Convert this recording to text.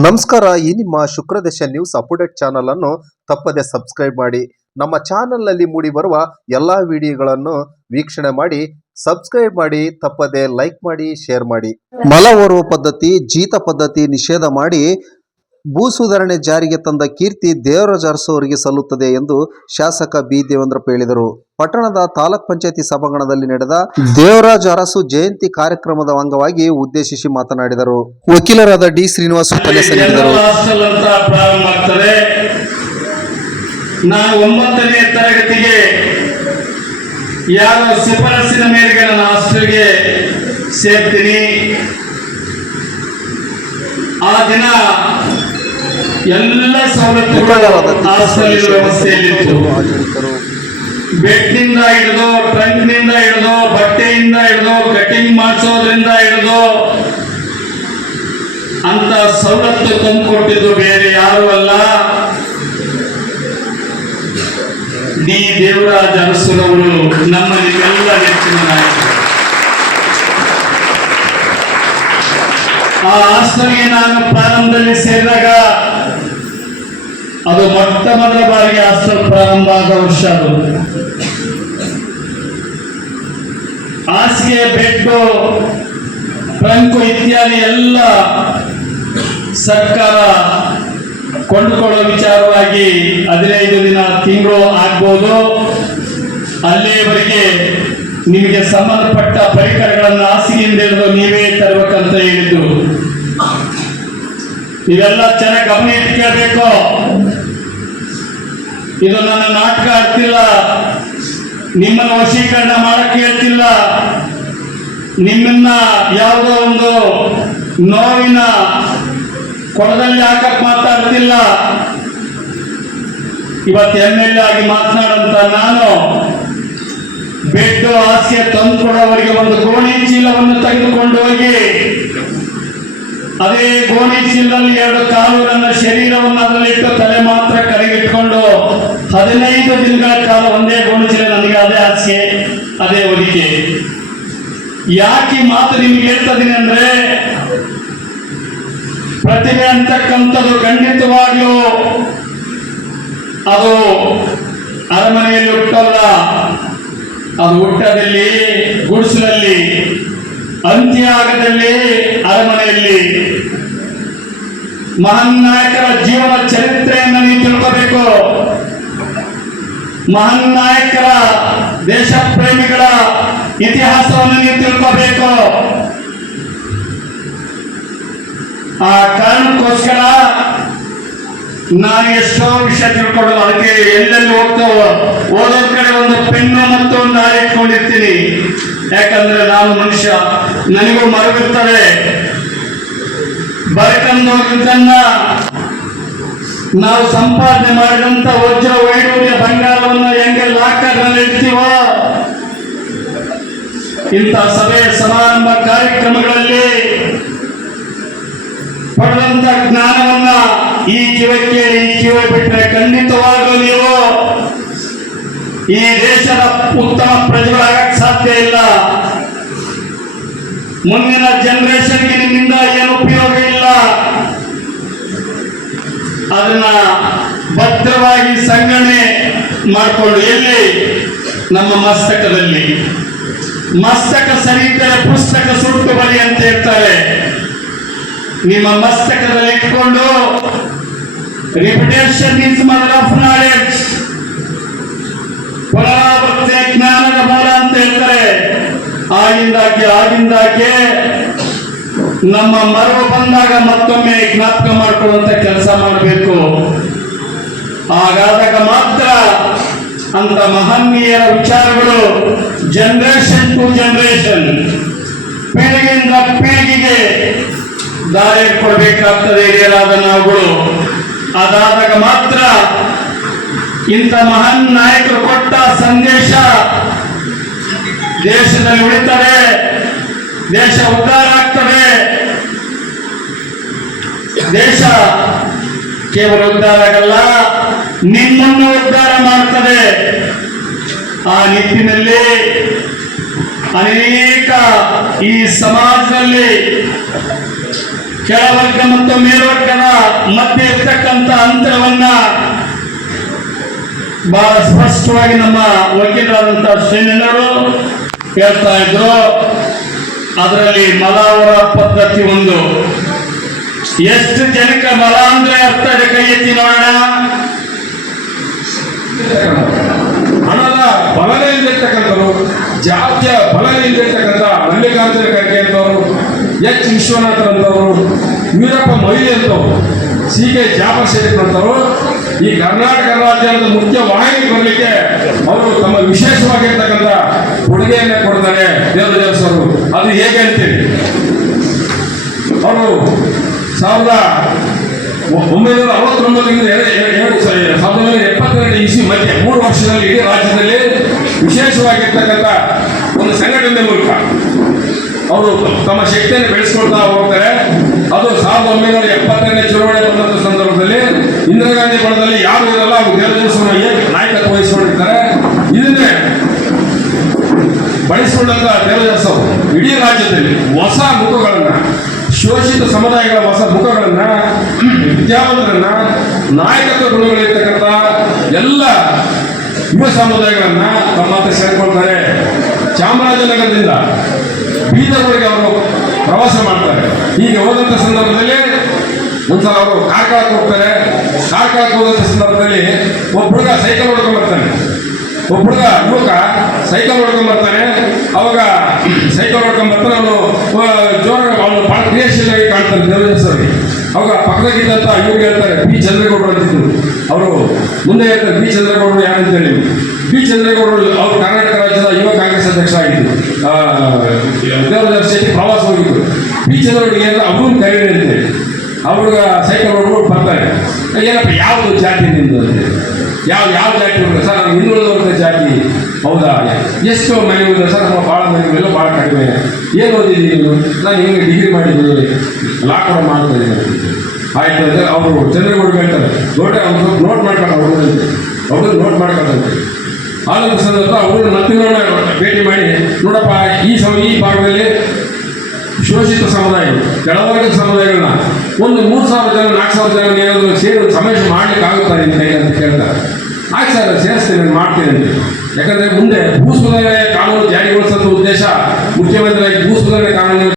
ನಮಸ್ಕಾರ, ಈ ನಿಮ್ಮ ಶುಕ್ರದಶ ನ್ಯೂಸ್ ಅಪ್ಡೇಟ್ ಚಾನಲ್ ಅನ್ನು ತಪ್ಪದೆ ಸಬ್ಸ್ಕ್ರೈಬ್ ಮಾಡಿ. ನಮ್ಮ ಚಾನಲ್ನಲ್ಲಿ ಮೂಡಿ ಬರುವ ಎಲ್ಲಾ ವಿಡಿಯೋಗಳನ್ನು ವೀಕ್ಷಣೆ ಮಾಡಿ ಸಬ್ಸ್ಕ್ರೈಬ್ ಮಾಡಿ, ತಪ್ಪದೆ ಲೈಕ್ ಮಾಡಿ ಶೇರ್ ಮಾಡಿ. ಮಲ ಓರ್ವ ಪದ್ಧತಿ, ಜೀತ ಪದ್ಧತಿ ನಿಷೇಧ ಮಾಡಿ ಭೂ ಸುಧಾರಣೆ ಜಾರಿಗೆ ತಂದ ಕೀರ್ತಿ ದೇವರಾಜ ಅರಸು ಅವರಿಗೆ ಸಲ್ಲುತ್ತದೆ ಎಂದು ಶಾಸಕ ಬಿ ದೇವೇಂದ್ರಪ್ಪ ಹೇಳಿದರು. ಪಟ್ಟಣದ ತಾಲೂಕ್ ಪಂಚಾಯತಿ ಸಭಾಂಗಣದಲ್ಲಿ ನಡೆದ ದೇವರಾಜ ಅರಸು ಜಯಂತಿ ಕಾರ್ಯಕ್ರಮದ ಅಂಗವಾಗಿ ಉದ್ದೇಶಿಸಿ ಮಾತನಾಡಿದರು. ವಕೀಲರಾದ ಡಿ ಶ್ರೀನಿವಾಸ್ ಉಪನ್ಯಾಸ ನೀಡಿದರು. ಆ ದಿನ ಎಲ್ಲ ಸವಲತ್ತುಗಳು ವ್ಯವಸ್ಥೆಯಲ್ಲಿತ್ತು ಬೆಡ್ನಿಂದ ಹಿಡಿದು ಟ್ರಂಕ್ನಿಂದ ಹಿಡಿದು ಬಟ್ಟೆಯಿಂದ ಹಿಡಿದು ಕಟಿಂಗ್ ಮಾಡಿಸೋದ್ರಿಂದ ಹಿಡಿದು ಅಂತ ಸವಲತ್ತು ತಂದುಕೊಟ್ಟಿದ್ದು ಬೇರೆ ಯಾರು ಅಲ್ಲ. ನೀ ದೇವರಾಜ ಅರಸುರವರು ನಮ್ಮ ನಿಮ್ಮೆಲ್ಲ ನೆಚ್ಚಿನ ನಾಯಕರು. ಆ ಹಾಸ್ಟೆಲ್ಗೆ ನಾನು ಪ್ರಾರಂಭದಲ್ಲಿ ಸೇರಿದಾಗ ಅದು ಮೊಟ್ಟ ಮೊದಲ ಬಾರಿಗೆ ಹಾಸ್ಟೆಲ್ ಪ್ರಾರಂಭ ಆದ ವರ್ಷ ಅದು. ಹಾಸಿಗೆ ಬೆಟ್ಟು ಟ್ರಂಕು ಇತ್ಯಾದಿ ಎಲ್ಲ ಸರ್ಕಾರ ಕೊಂಡುಕೊಳ್ಳೋ ವಿಚಾರವಾಗಿ ಹದಿನೈದು ದಿನ ತಿಂಗಳು ಆಗ್ಬೋದು. ಅಲ್ಲಿಯವರೆಗೆ ನಿಮಗೆ ಸಂಬಂಧಪಟ್ಟ ಪರಿಕರಗಳನ್ನು ಹಾಸಿಗೆಯಿಂದ ಹಿಡಿದು ನೀವೇ ತರಬೇಕಂತ ಹೇಳಿದ್ರು. ಇವೆಲ್ಲ ಚೆನ್ನಾಗಿ ಗಮನ ಇಟ್ಕೊಳ್ಬೇಕು. ಇದು ನನ್ನ ನಾಟಕ ಆಗ್ತಿಲ್ಲ. ನಿಮ್ಮನ್ನು ವಶೀಕರಣ ಮಾಡಕ್ಕೆ ಹೇಳ್ತಿಲ್ಲ. ನಿಮ್ಮನ್ನ ಯಾವುದೋ ಒಂದು ನೋವಿನ ಕೊಡದಲ್ಲಿ ಹಾಕಕ್ ಮಾತಾಡ್ತಿಲ್ಲ ಇವತ್ತು ಎಂ ಎಲ್ ಎ ಆಗಿ ಮಾತನಾಡಂತ ನಾನು ಬೆಡ್ಡು ಹಾಸಿಗೆ ತಂದುಕೊಡೋವರಿಗೆ ಒಂದು ಗೋಣಿ ಚೀಲವನ್ನು ತೆಗೆದುಕೊಂಡು ಹೋಗಿ, ಅದೇ ಗೋಣಿ ಚೀಲದಲ್ಲಿ ಎರಡು ಕಾಲು ನನ್ನ ಶರೀರವನ್ನು ಅದರಲ್ಲಿಟ್ಟು ತಲೆ ಮಾತ್ರ ಕರೆಗಿಟ್ಕೊಂಡು ಹದಿನೈದು ದಿನಗಳ ಕಾಲ ಒಂದೇ ಗೋಣಿಸಿದ್ರೆ ನನಗೆ, ಅದೇ ಆಸೆ ಅದೇ ಒಲಿಕೆ ಯಾಕೆ ಮಾತು ನಿಮ್ಗೆ ಹೇಳ್ತದೀನಿ ಅಂದ್ರೆ ಪ್ರತಿಭೆ ಅಂತಕ್ಕಂಥದ್ದು ಖಂಡಿತವಾಗ್ಲೂ ಅದು ಅರಮನೆಯಲ್ಲಿ ಹುಟ್ಟಲ್ಲ, ಅದು ಹುಟ್ಟದಲ್ಲಿ ಗುಡಿಸಲಲ್ಲಿ ಅಂತ್ಯಾಗದಲ್ಲಿ ಅರಮನೆಯಲ್ಲಿ. ಮಹಾನ್ ನಾಯಕರ ಜೀವನ ಚರಿತ್ರೆಯನ್ನು ನೀವು ತಿಳ್ಕೋಬೇಕು. ಮಹಾನ್ ನಾಯಕರ ದೇಶ ಪ್ರೇಮಿಗಳ ಇತಿಹಾಸವನ್ನು ನೀವು ತಿಳ್ಕೋಬೇಕು. ಆ ಕಾರಣಕ್ಕೋಸ್ಕರ ನಾನು ಎಷ್ಟೋ ವಿಷಯ ತಿಳ್ಕೊಡಲ್ಲ ಅದಕ್ಕೆ ಎಲ್ಲೆಲ್ಲಿ ಹೋಗ್ತೋ ಓದೋದ್ ಕಡೆ ಒಂದು ಪೆನ್ನು ಮತ್ತು ಒಂದು ಇಟ್ಕೊಂಡಿರ್ತೀನಿ. ಯಾಕಂದ್ರೆ ನಾನು ಮನುಷ್ಯ, ನನಗೂ ಮರವಿರ್ತದೆ. ಬರಕಂದೋಗಿದ್ದನ್ನ ನಾವು ಸಂಪಾದನೆ ಮಾಡಿದಂತ ವಜ್ರ ವೈಡೂರ್ಯ ಬಂಗಾರವನ್ನು ಹೆಂಗೆ ಲಾಕರ್ನಲ್ಲಿ ಇಡ್ತೀವ? ಇಂಥ ಸಭೆ ಸಮಾರಂಭ ಕಾರ್ಯಕ್ರಮಗಳಲ್ಲಿ ಪಡೆದಂತ ಜ್ಞಾನವನ್ನ ಈ ಜೀವಕ್ಕೆ ಈ ಜೀವ ಬಿಟ್ಟರೆ ಖಂಡಿತವಾಗಲೂ ನೀವು ಈ ದೇಶದ ಉತ್ತಮ ಪ್ರಜೆಗಳಾಗಕ್ಕೆ ಸಾಧ್ಯ ಇಲ್ಲ. ಮುಂದಿನ ಜನರೇಷನ್ಗೆ ನಿಮ್ಮಿಂದ ಏನು ಉಪಯೋಗ ಇಲ್ಲ. ಅದನ್ನ ಭದ್ರವಾಗಿ ಸಂಗಣೆ ಮಾಡಿಕೊಂಡು ಎಲ್ಲಿ? ನಮ್ಮ ಮಸ್ತಕದಲ್ಲಿ. ಮಸ್ತಕ ಸರಿಯಿದ್ದರೆ ಪುಸ್ತಕ ಸುಟ್ಟು ಬಲಿ ಅಂತ ಹೇಳ್ತಾರೆ. ನಿಮ್ಮ ಮಸ್ತಕದಲ್ಲಿ ಇಟ್ಕೊಂಡು repetition is mother of knowledge ಪುನರಾವರ್ತನೆ ಜ್ಞಾನದ ಮೂಲ ಅಂತ ಹೇಳ್ತಾರೆ. ಆಗಿಂದಾಗೆ ಆಗಿಂದಾಗೆ ನಮ್ಮ ಮರವು ಬಂದಾಗ ಮತ್ತೊಮ್ಮೆ ಜ್ಞಾಪಕ ಮಾಡಿಕೊಳ್ಳುವಂತ ಕೆಲಸ ಮಾಡಬೇಕು. ಹಾಗಾದಾಗ ಮಾತ್ರ ಅಂತ ಮಹನೀಯರ ವಿಚಾರಗಳು ಜನರೇಷನ್ ಟು ಜನರೇಷನ್ ಪೀಳಿಗೆಯಿಂದ ಪೀಳಿಗೆಗೆ ದಾರಿ ಕೊಡಬೇಕಾಗ್ತದೆ ಹಿರಿಯರಾದ ನಾವುಗಳು. ಅದಾದಾಗ ಮಾತ್ರ ಇಂಥ ಮಹಾನ್ ನಾಯಕರು ಕೊಟ್ಟ ಸಂದೇಶ ದೇಶದಲ್ಲಿ ಉಳಿತದೆ, ದೇಶ ಉದ್ಧಾರ ಆಗ್ತದೆ. ದೇಶ ಕೇವಲ ಉದ್ಧಾರ ಆಗಲ್ಲ ನಿಮ್ಮನ್ನು ಉದ್ಧಾರ ಮಾಡ್ತದೆ ಆ ನಿಟ್ಟಿನಲ್ಲಿ ಅನೇಕ ಈ ಸಮಾಜದಲ್ಲಿ ಕೆಳವರ್ಗ ಮತ್ತು ಮೇಲ್ವರ್ಗದ ಮಧ್ಯೆ ಇರ್ತಕ್ಕಂಥ ಅಂತರವನ್ನ ಬಹಳ ಸ್ಪಷ್ಟವಾಗಿ ನಮ್ಮ ವಕೀಲರಾದಂತಹ ಶ್ರೀನಿಂದರು ಹೇಳ್ತಾ ಇದ್ರು. ಅದರಲ್ಲಿ ಮಲಾವರ ಪದ್ಧತಿ ಒಂದು. ಎಷ್ಟು ಜನಕ್ಕೆ ಬಲ ಅಂದ್ರೆ ಅರ್ಥ ಕೈ ಎತ್ತಿ ನೋಡೋಣ. ಹಣದ ಬಲನೇ ಜಾತಿಯ ಬಲನೇ ಇಲ್ಲಿರ್ತಕ್ಕಂಥ ಮಲ್ಲಿಕಾರ್ಜುನ ಖರ್ಗೆ ಅಂತವರು, ಎಚ್ ವಿಶ್ವನಾಥರಂತವರು ವೀರಪ್ಪ ಮೊಯ್ಲಿ ಅಂತವರು, ಸಿ ಕೆ ಜಾಫರ್ ಶರೀಫ್ ಅಂತವರು, ಈ ಕರ್ನಾಟಕ ರಾಜ್ಯದ ಮುಖ್ಯ ವಾಹಿನಿ ಬರಲಿಕ್ಕೆ ಅವರು ತಮ್ಮ ವಿಶೇಷವಾಗಿರ್ತಕ್ಕಂಥ ಕೊಡುಗೆಯನ್ನೇ ಕೊಡ್ತಾರೆ ದೇವರ ದೇವಸರು ಅದು ಹೇಗೆ ಅಂತೀರಿ? ಸಾವಿರದ ಒಂಬೈನೂರ ಅರವತ್ತೊಂಬತ್ತರಿಂದ ಎರಡು ಸಾವಿರದ ಎಪ್ಪತ್ತೆರಡು ಇಸಿ ಮಧ್ಯೆ ಮೂರು ವರ್ಷದಲ್ಲಿ ಇಡೀ ರಾಜ್ಯದಲ್ಲಿ ವಿಶೇಷವಾಗಿರ್ತಕ್ಕಂಥ ಒಂದು ಸಂಘಟನೆ ಮೂಲಕ ಅವರು ತಮ್ಮ ಶಕ್ತಿಯನ್ನು ಬೆಳೆಸ್ಕೊಳ್ತಾ ಹೋಗ್ತಾರೆ. ಅದು ಸಾವಿರದ ಒಂಬೈನೂರ ಎಪ್ಪತ್ತೆರಡನೇ ಚುನಾವಣೆ ಬಂದಂತ ಸಂದರ್ಭದಲ್ಲಿ ಇಂದಿರಾ ಗಾಂಧಿ ಬಣದಲ್ಲಿ ಯಾರು ಇರಲ್ಲ, ಅವರು ದೇವದೇವಸ್ವಾಮಿ ನಾಯಕತ್ವ ವಹಿಸಿಕೊಂಡಿರ್ತಾರೆ. ಇದನ್ನೇ ಬಳಸಿಕೊಂಡಂತ ದೇವದಾಸ ಇಡೀ ರಾಜ್ಯದಲ್ಲಿ ಹೊಸ ಮುಖಗಳನ್ನ ಶೋಷಿತ ಸಮುದಾಯಗಳ ಹೊಸ ಮುಖಗಳನ್ನ ವಿದ್ಯಾವಂತರನ್ನ ನಾಯಕತ್ವ ಗುಣಗಳಿರ್ತಕ್ಕಂಥ ಎಲ್ಲ ಯುವ ಸಮುದಾಯಗಳನ್ನ ತಮ್ಮ ಹತ್ರ ಸೇರ್ಕೊಳ್ತಾರೆ. ಚಾಮರಾಜನಗರದಿಂದ ಬೀದರ್ವರೆಗೆ ಅವರು ಪ್ರವಾಸ ಮಾಡ್ತಾರೆ. ಹೀಗೆ ಹೋದಂಥ ಸಂದರ್ಭದಲ್ಲಿ ಒಂದ್ಸಲ ಅವರು ಕಾರ್ಕಳಕ್ಕೆ ಹೋಗ್ತಾರೆ. ಕಾರ್ಕಳಕ್ಕೆ ಹೋದಂಥ ಸಂದರ್ಭದಲ್ಲಿ ಒಬ್ಬ ಹುಡುಗ ಸೈಕಲ್ ಹೊಡ್ಕೊಂಡು ಬರ್ತಾನೆ. ಒಬ್ಬ ಹುಡುಗ ಯುವಕ ಸೈಕಲ್ ಹೊಡ್ಕೊಂಡ್ ಬರ್ತಾನೆ. ಅವಾಗ ಸೈಕಲ್ ಹೊಡ್ಕೊಂಡ್ ಬರ್ತಾನೆ, ಅವನು ಜೋರಾಗಿ ಕ್ರಿಯಾಶೀಲವಾಗಿ ಕಾಣ್ತಾನೆ ದೇವದಾಸರಿಗೆ ಅವಾಗ ಪಕ್ಕದಾಗಿದ್ದಂತ ಇವ್ರು ಹೇಳ್ತಾರೆ, ಬಿ. ಚಂದ್ರೇಗೌಡರು ಅಂತಿದ್ರು. ಅವರು ಮುಂದೆ ಹೇಳ್ತಾರೆ, ಬಿ. ಚಂದ್ರೇಗೌಡರು ಯಾರು ಅಂತ ಹೇಳಿ. ಬಿ. ಚಂದ್ರೇಗೌಡರು ಅವರು ಕರ್ನಾಟಕ ರಾಜ್ಯದ ಯುವ ಕಾಂಗ್ರೆಸ್ ಅಧ್ಯಕ್ಷ ಆಗಿದ್ರು. ದೇವದಾಸ ಶೆಟ್ಟಿ ಪ್ರವಾಸ ಹೋಗಿದ್ರು. ಬಿ. ಚಂದ್ರೇಗೌಡರಿಗೆ ಅಂದ್ರೆ ಅವರು ಕರೀರಿ ಅಂತೇಳಿ ಅವ್ರಿಗೆ ಸೈಕಲ್ ಹೊಡ್ಕೊಂಡು ಬರ್ತಾರೆ. ಏನಪ್ಪ, ಯಾವುದು ಜಾತಿ ನಿಂದು ಅಂತ ಯಾವ ಯಾವ ಜಾತಿ? ಸರ್, ನಾನು ಹಿಂದುಳಿದವ್ರ ಜಾತಿ. ಹೌದಾ? ಎಷ್ಟು ಮನೆ ಹೋದ ಸರ್, ನಮ್ಮ ಭಾಳ ಮನೆ ಎಲ್ಲ ಭಾಳ ಕಡಿಮೆ. ಏನು ಓದಿದ್ದೀನಿ ನೀವು? ನಾನು ಹೆಂಗೆ ಡಿಗ್ರಿ ಮಾಡಿದ್ದೀನಿ ಲಾ ಕೂಡ ಮಾಡ್ತಾ ಇದ್ದೀನಿ. ಆಯ್ತು ಅಂದರೆ ಅವರು ಚಂದ್ರಗೌಡ ಹೇಳ್ತಾರೆ. ದೊಡ್ಡ ಅವ್ರು ನೋಟ್ ಮಾಡ್ಕೊಂಡು ಅವರು ಅವರು ನೋಟ್ ಮಾಡ್ಕೊಂಡಂತೆ ಆಲೋಚನೆ ಸಂದರ್ಭ ಅವರು ಮತ್ತೆ ಭೇಟಿ ಮಾಡಿ, ನೋಡಪ್ಪ, ಈ ಸಮ, ಈ ಭಾಗದಲ್ಲಿ ಶೋಷಿತ ಸಮುದಾಯಗಳು ಕೆಳವರ್ಗದ ಸಮುದಾಯಗಳನ್ನ ಒಂದು ಮೂರು ಸಾವಿರ ಜನ, ನಾಲ್ಕು ಸಾವಿರ ಜನ ಏನಾದರೂ ಸೇರಿ ಸಮೇಶ ಮಾಡ್ಲಿಕ್ಕೆ ಆಗುತ್ತಾ ನಿಮ್ಮ ಅಂತ ಕೇಳ್ತಾರೆ ಆಯ್ತು ಸರ್, ಸೇರಿಸ್ತೇನೆ ಮಾಡ್ತೀನಿ ಅಂತ. ಯಾಕಂದ್ರೆ ಮುಂದೆ ಭೂ ಸುಧಾರಣೆ ಕಾನೂನು ಜಾರಿಗೊಳಿಸುವಂತ ಉದ್ದೇಶ ಮುಖ್ಯಮಂತ್ರಿಯಾಗಿ ಭೂ ಸುಧಾರಣೆ ಕಾನೂನು